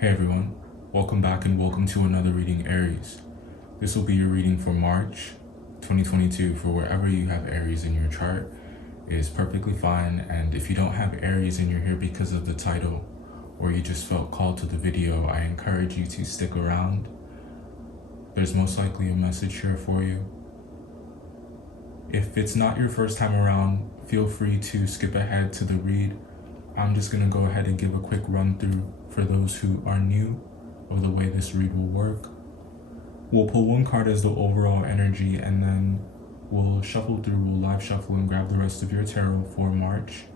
Hey everyone, welcome back and welcome to another reading, Aries. This will be your reading for March 2022 for wherever you have Aries in your chart. It is perfectly fine, and if you don't have Aries and you're here because of the title or you just felt called to the video, I encourage you to stick around. There's most likely a message here for you. If it's not your first time around, feel free to skip ahead to the read. I'm just going to go ahead and give a quick run through for those who are new of the way this read will work. We'll pull one card as the overall energy, and then we'll shuffle through, we'll live shuffle and grab the rest of your tarot for March.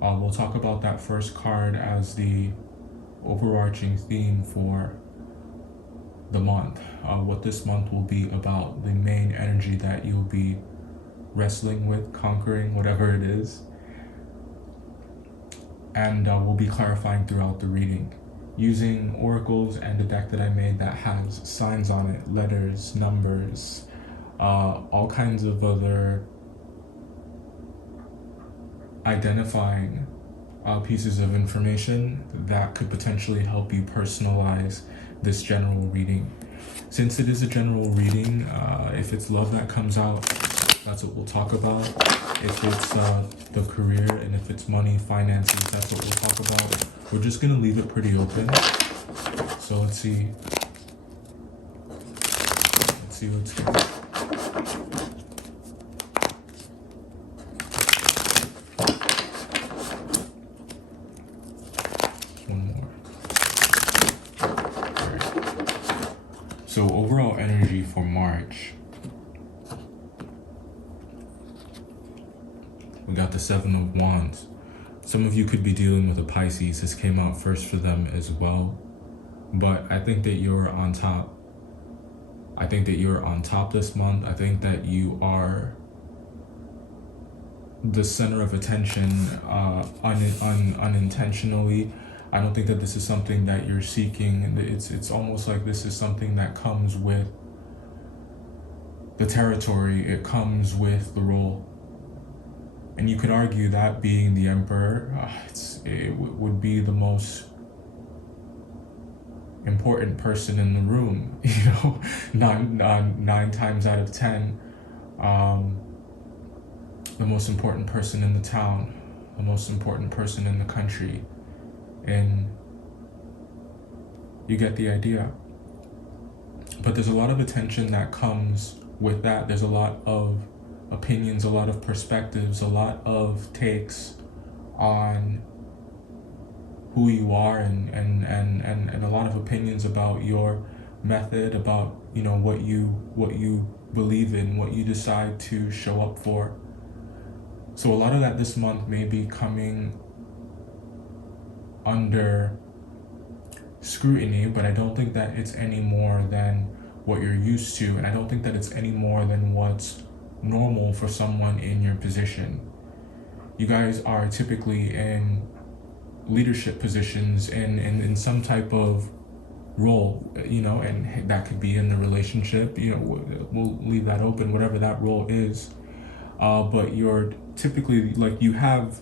We'll talk about that first card as the overarching theme for the month. What this month will be about, the main energy that you'll be wrestling with, conquering, whatever it is. And we'll be clarifying throughout the reading using oracles and a deck that I made that has signs on it, letters, numbers, all kinds of other identifying pieces of information that could potentially help you personalize this general reading. Since it is a general reading, if it's love that comes out, that's what we'll talk about. If it's the career, and if it's money, finances, that's what we'll talk about. We're just gonna leave it pretty open. So let's see what's here. One more. So overall energy for March. We got the Seven of Wands. Some of you could be dealing with a Pisces. This came out first for them as well. But I think that you're on top. I think that you're on top this month. I think that you are the center of attention unintentionally. I don't think that this is something that you're seeking. It's almost like this is something that comes with the territory. It comes with the role. And you could argue that being the Emperor, it would be the most important person in the room, you know, nine times out of 10, the most important person in the town, the most important person in the country, and you get the idea. But there's a lot of attention that comes with that. There's a lot of opinions, a lot of perspectives, a lot of takes on who you are, and a lot of opinions about your method, about, you know, what you believe in, what you decide to show up for. So a lot of that this month may be coming under scrutiny, but I don't think that it's any more than what you're used to, and I don't think that it's any more than what's normal for someone in your position. You guys are typically in leadership positions and in some type of role, you know, and that could be in the relationship, you know, we'll leave that open, whatever that role is. But you're typically, like, you have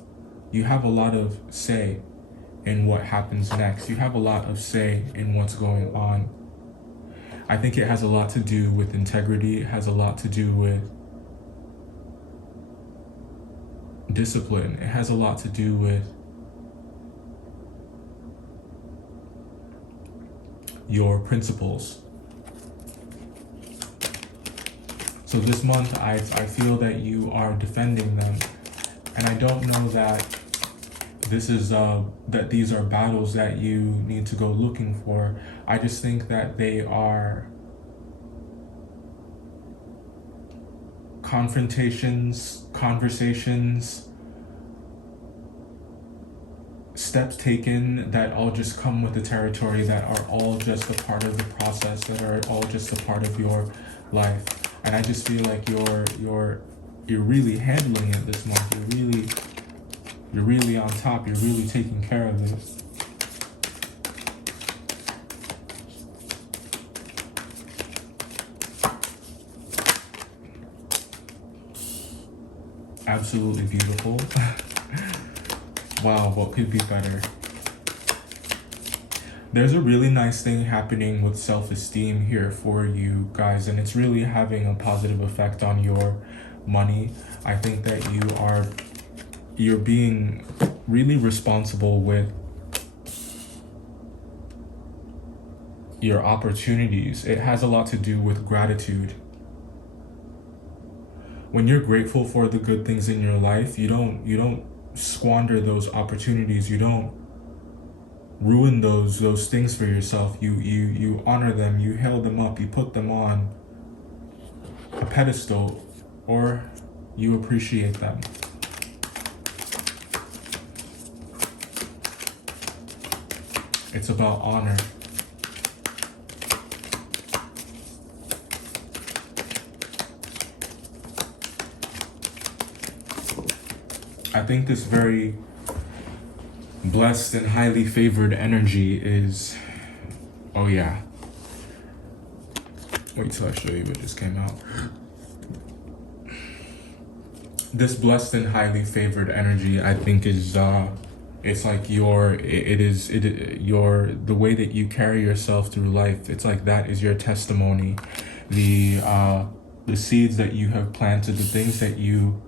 a lot of say in what happens next. You have a lot of say in what's going on. I think it has a lot to do with integrity. It has a lot to do with discipline. It has a lot to do with your principles. So this month, I feel that you are defending them, and I don't know that this is that these are battles that you need to go looking for. I just think that they are confrontations, conversations, steps taken that all just come with the territory, that are all just a part of the process, that are all just a part of your life. And I just feel like you're really handling it this month. You're really on top. You're really taking care of it. Absolutely beautiful. Wow, what could be better? There's a really nice thing happening with self-esteem here for you guys, and it's really having a positive effect on your money. I think that you're being really responsible with your opportunities. It has a lot to do with gratitude. When you're grateful for the good things in your life, you don't squander those opportunities. You don't ruin those things for yourself. You honor them, you held them up, you put them on a pedestal, or you appreciate them. It's about honor. I think this very blessed and highly favored energy is, oh yeah. Wait till I show you what just came out. This blessed and highly favored energy, I think, is it's like the way that you carry yourself through life. It's like that is your testimony. The seeds that you have planted, the things that you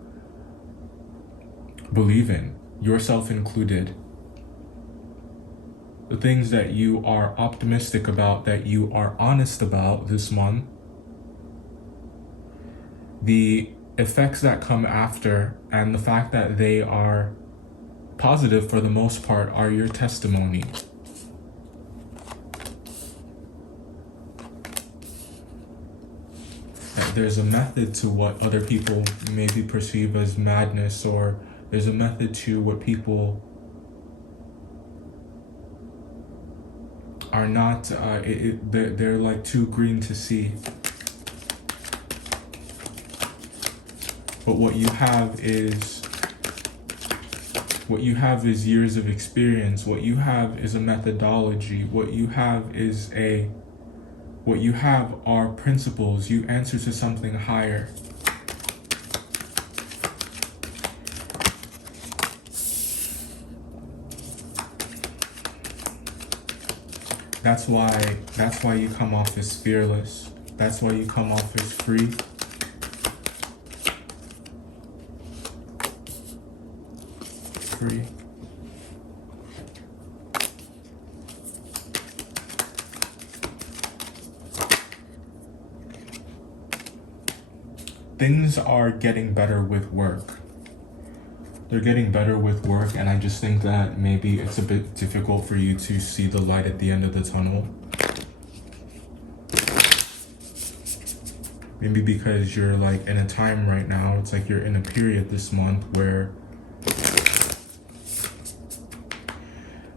believe in, yourself included, the things that you are optimistic about, that you are honest about this month, the effects that come after, and the fact that they are positive for the most part, are your testimony. That there's a method to what other people maybe perceive as madness, or there's a method to what people are not, they're like too green to see. But what you have is years of experience. What you have is a methodology. What you have are principles. You answer to something higher. That's why you come off as fearless. That's why you come off as free. Free. Things are getting better with work. They're getting better with work, and I just think that maybe it's a bit difficult for you to see the light at the end of the tunnel. Maybe because you're like in a time right now, it's like you're in a period this month where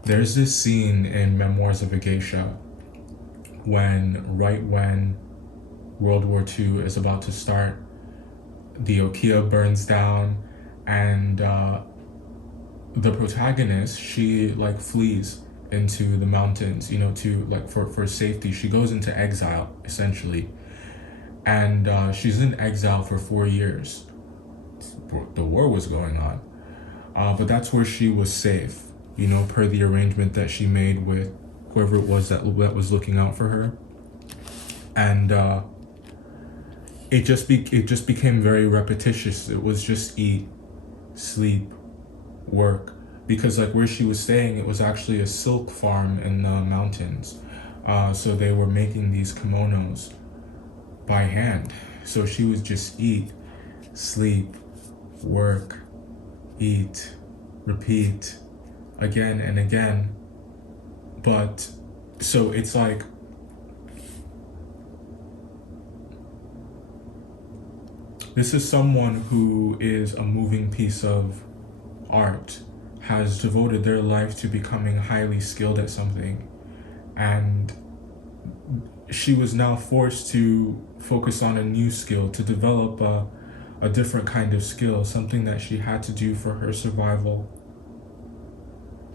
there's this scene in Memoirs of a Geisha right when World War II is about to start. The Okia burns down, and the protagonist, she like flees into the mountains, to like for safety. She goes into exile essentially, and she's in exile for 4 years. The war was going on, but that's where she was safe, per the arrangement that she made with whoever it was that was looking out for her. And it just became very repetitious. It was just eat, sleep, work, because like where she was staying, it was actually a silk farm in the mountains. So they were making these kimonos by hand. So she would just eat, sleep, work, eat, repeat, again and again. But so it's like this is someone who is a moving piece of art, has devoted their life to becoming highly skilled at something, and she was now forced to focus on a new skill, to develop a different kind of skill, something that she had to do for her survival.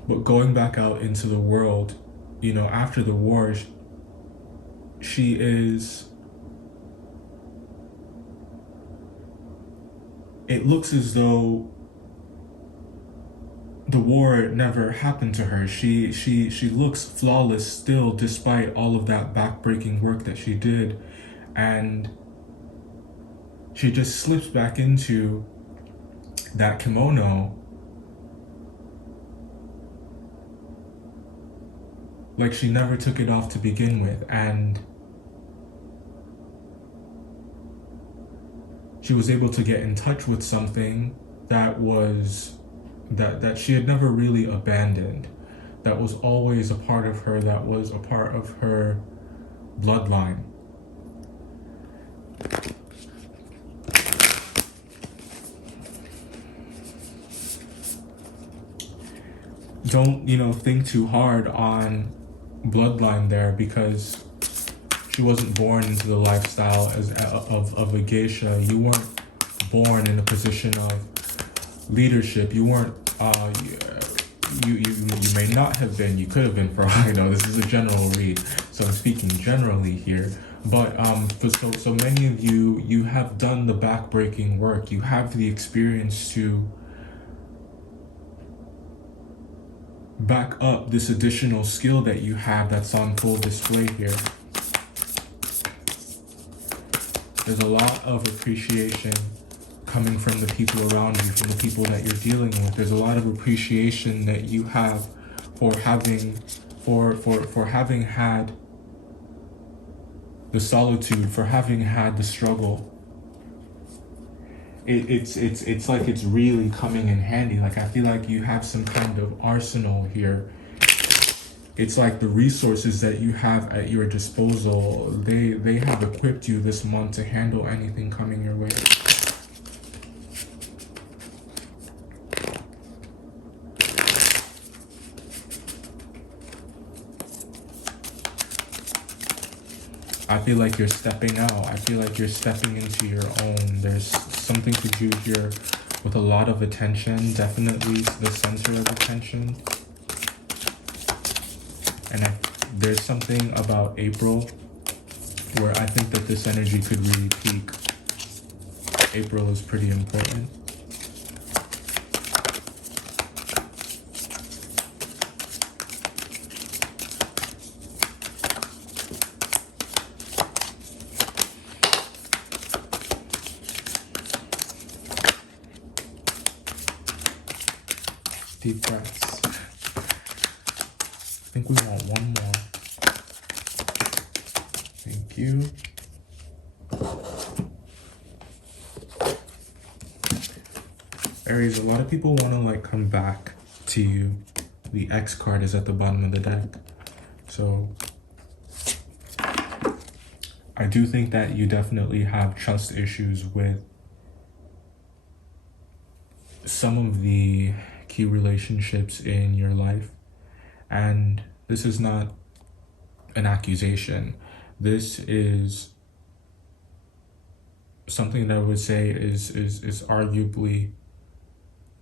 But going back out into the world, after the war, she is, it looks as though the war never happened to her. She looks flawless still, despite all of that backbreaking work that she did, and she just slips back into that kimono like she never took it off to begin with, and she was able to get in touch with something that was that she had never really abandoned, that was always a part of her, that was a part of her bloodline. Don't, think too hard on bloodline there, because she wasn't born into the lifestyle of a geisha. You weren't born in a position of leadership. You weren't. You may not have been. You could have been, for all I know. This is a general read, so I'm speaking generally here. But for so many of you, you have done the backbreaking work. You have the experience to back up this additional skill that you have that's on full display here. There's a lot of appreciation coming from the people around you, from the people that you're dealing with. There's a lot of appreciation that you have for having had the solitude, for having had the struggle. It's like it's really coming in handy. Like, I feel like you have some kind of arsenal here. It's like the resources that you have at your disposal, they have equipped you this month to handle anything coming your way. I feel like you're stepping out. I feel like you're stepping into your own. There's something to do here with a lot of attention, definitely the center of attention. And there's something about April where I think that this energy could really peak. April is pretty important. Deep breaths. I think we want one more. Thank you. Aries, a lot of people want to come back to you. The X card is at the bottom of the deck. So I do think that you definitely have trust issues with some of the key relationships in your life. And this is not an accusation. This is something that I would say is arguably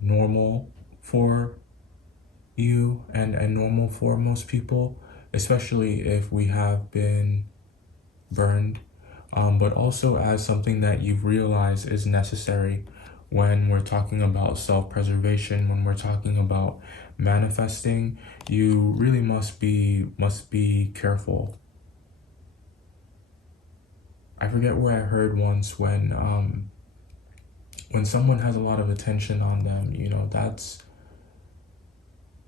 normal for you and normal for most people, especially if we have been burned, but also as something that you've realized is necessary when we're talking about self-preservation, when we're talking about manifesting. You really must be careful. I forget where I heard once, when someone has a lot of attention on them, that's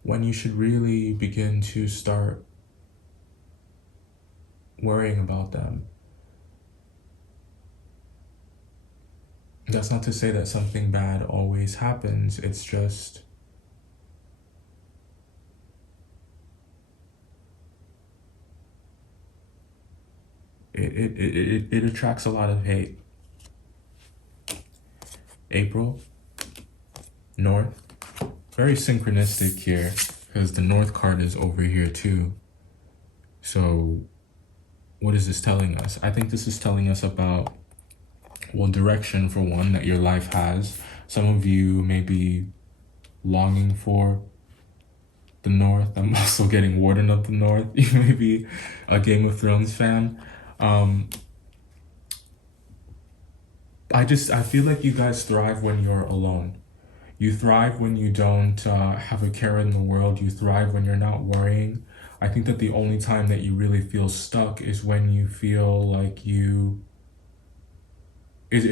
when you should really begin to start worrying about them. That's not to say that something bad always happens. It's just it attracts a lot of hate. April, North, very synchronistic here, because the North card is over here too. So what is this telling us? I think this is telling us about, well, direction for one that your life has. Some of you may be longing for the North. I'm also getting Warden of the North. You may be a Game of Thrones fan. I feel like you guys thrive when you're alone. You thrive when you don't have a care in the world. You thrive when you're not worrying. I think that the only time that you really feel stuck is when you feel like is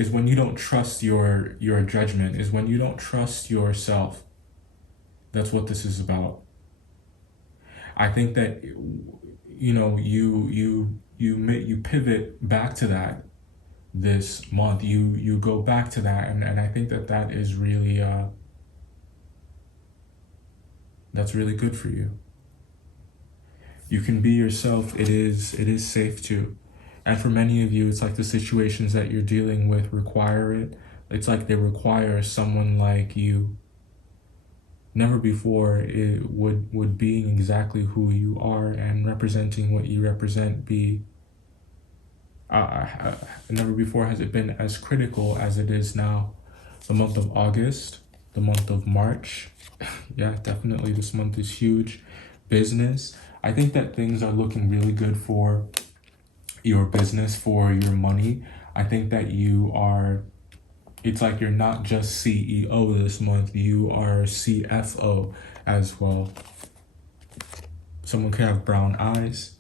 when you don't trust your judgment, is when you don't trust yourself. That's what this is about. I think that you pivot back to that this month. You go back to that, and I think that that is really that's really good for you. You can be yourself. It is safe to. And for many of you, it's like the situations that you're dealing with require it. It's like they require someone like you. Never before would being exactly who you are and representing what you represent be. Never before has it been as critical as it is now. The month of August, the month of March, yeah, definitely this month is huge. Business. I think that things are looking really good for your business, for your money. I think that it's like you're not just CEO this month, you are CFO as well. Someone could have brown eyes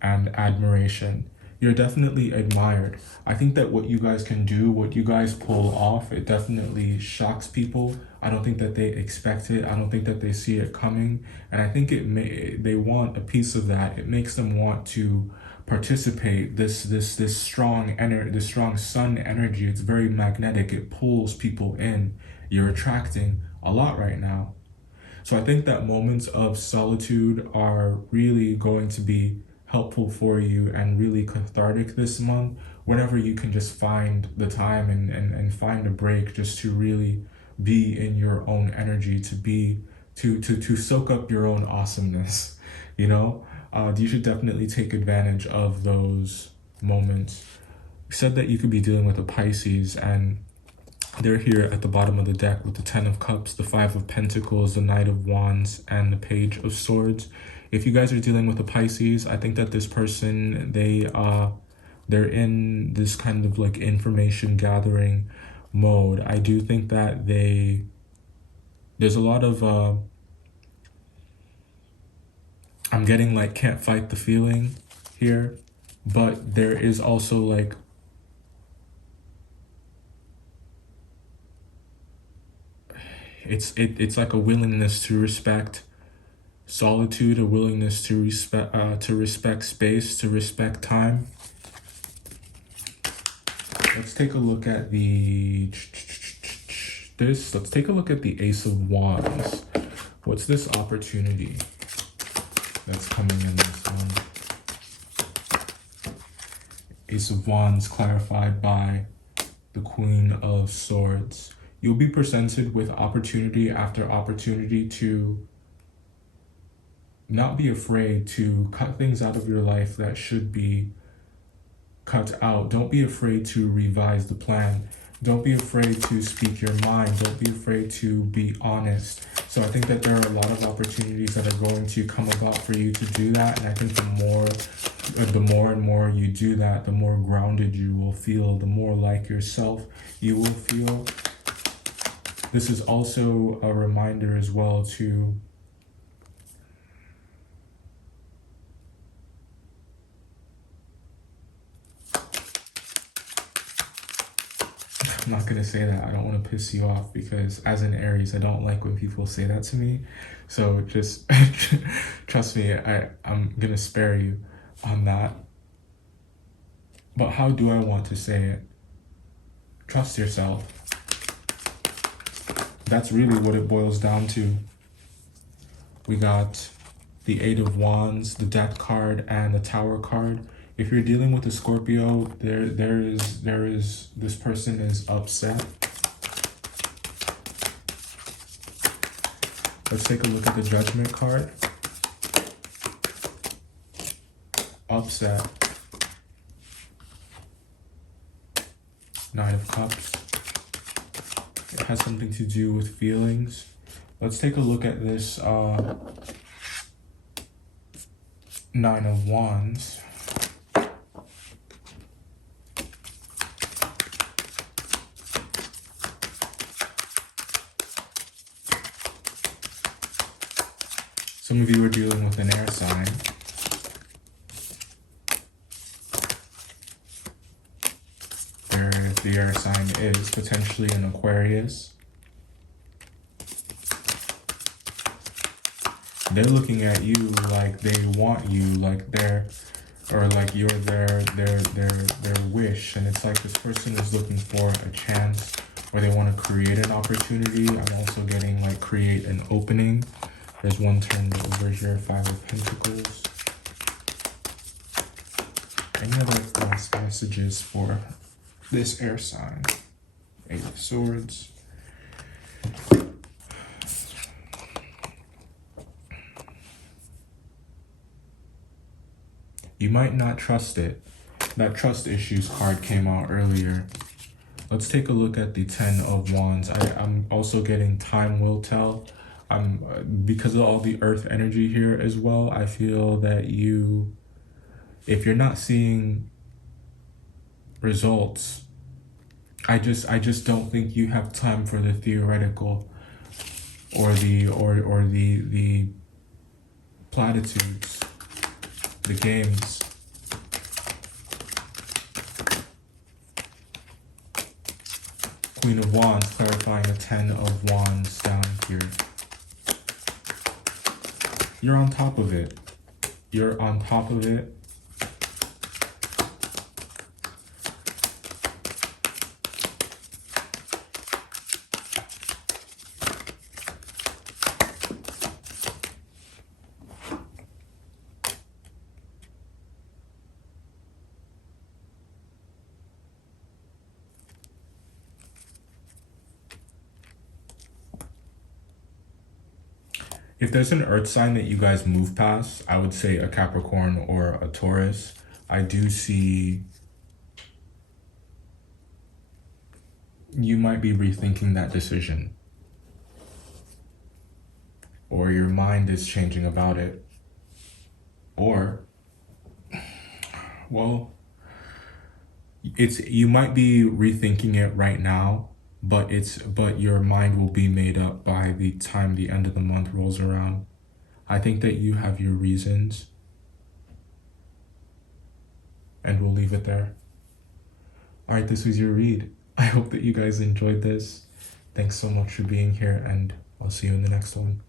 and admiration. You're definitely admired. I think that what you guys can do, what you guys pull off, it definitely shocks people. I don't think that they expect it. I don't think that they see it coming. And I think they want a piece of that. It makes them want to participate. This strong energy, this strong sun energy, it's very magnetic. It pulls people in. You're attracting a lot right now. So I think that moments of solitude are really going to be helpful for you and really cathartic this month, whenever you can just find the time and find a break just to really be in your own energy, to soak up your own awesomeness, you should definitely take advantage of those moments. We said that you could be dealing with a Pisces, and they're here at the bottom of the deck with the 10 of Cups, the 5 of Pentacles, the Knight of Wands, and the Page of Swords. If you guys are dealing with a Pisces, I think that this person, they're in this kind of like information gathering mode. I do think that there's a lot of, I'm getting like can't fight the feeling here, but there is also like, it's like a willingness to respect solitude, a willingness to respect space, to respect time. Let's take a look at let's take a look at the Ace of Wands. What's this opportunity that's coming in this one? Ace of Wands clarified by the Queen of Swords. You'll be presented with opportunity after opportunity to not be afraid to cut things out of your life that should be cut out. Don't be afraid to revise the plan. Don't be afraid to speak your mind. Don't be afraid to be honest. So I think that there are a lot of opportunities that are going to come about for you to do that. And I think the more and more you do that, the more grounded you will feel, the more like yourself you will feel. This is also a reminder as well to I'm not gonna say that. I don't want to piss you off, because as an Aries, I don't like when people say that to me. So just trust me, I'm gonna spare you on that. But how do I want to say it? Trust yourself. That's really what it boils down to. We got the Eight of Wands, the Death card, and the Tower card. If you're dealing with a Scorpio, there is this person is upset. Let's take a look at the Judgment card. Upset. Nine of Cups. It has something to do with feelings. Let's take a look at this Nine of Wands. Some of you are dealing with an air sign. The air sign is potentially an Aquarius. They're looking at you like they want you, like like you're their wish. And it's like this person is looking for a chance, or they want to create an opportunity. I'm also getting like create an opening. There's one turned over here, 5 of Pentacles. Any other last messages for this air sign? 8 of Swords. You might not trust it. That trust issues card came out earlier. Let's take a look at the 10 of Wands. I'm also getting time will tell. Because of all the earth energy here as well, I feel that if you're not seeing results, I just don't think you have time for the theoretical or the platitudes, the games. Queen of Wands, clarifying the 10 of Wands down here. You're on top of it. You're on top of it. If there's an earth sign that you guys move past, I would say a Capricorn or a Taurus. I do see you might be rethinking that decision, or your mind is changing about it, or, well, you might be rethinking it right now, but your mind will be made up by the time the end of the month rolls around. I think that you have your reasons, and we'll leave it there. All right, this was your read. I hope that you guys enjoyed this. Thanks so much for being here, and I'll see you in the next one.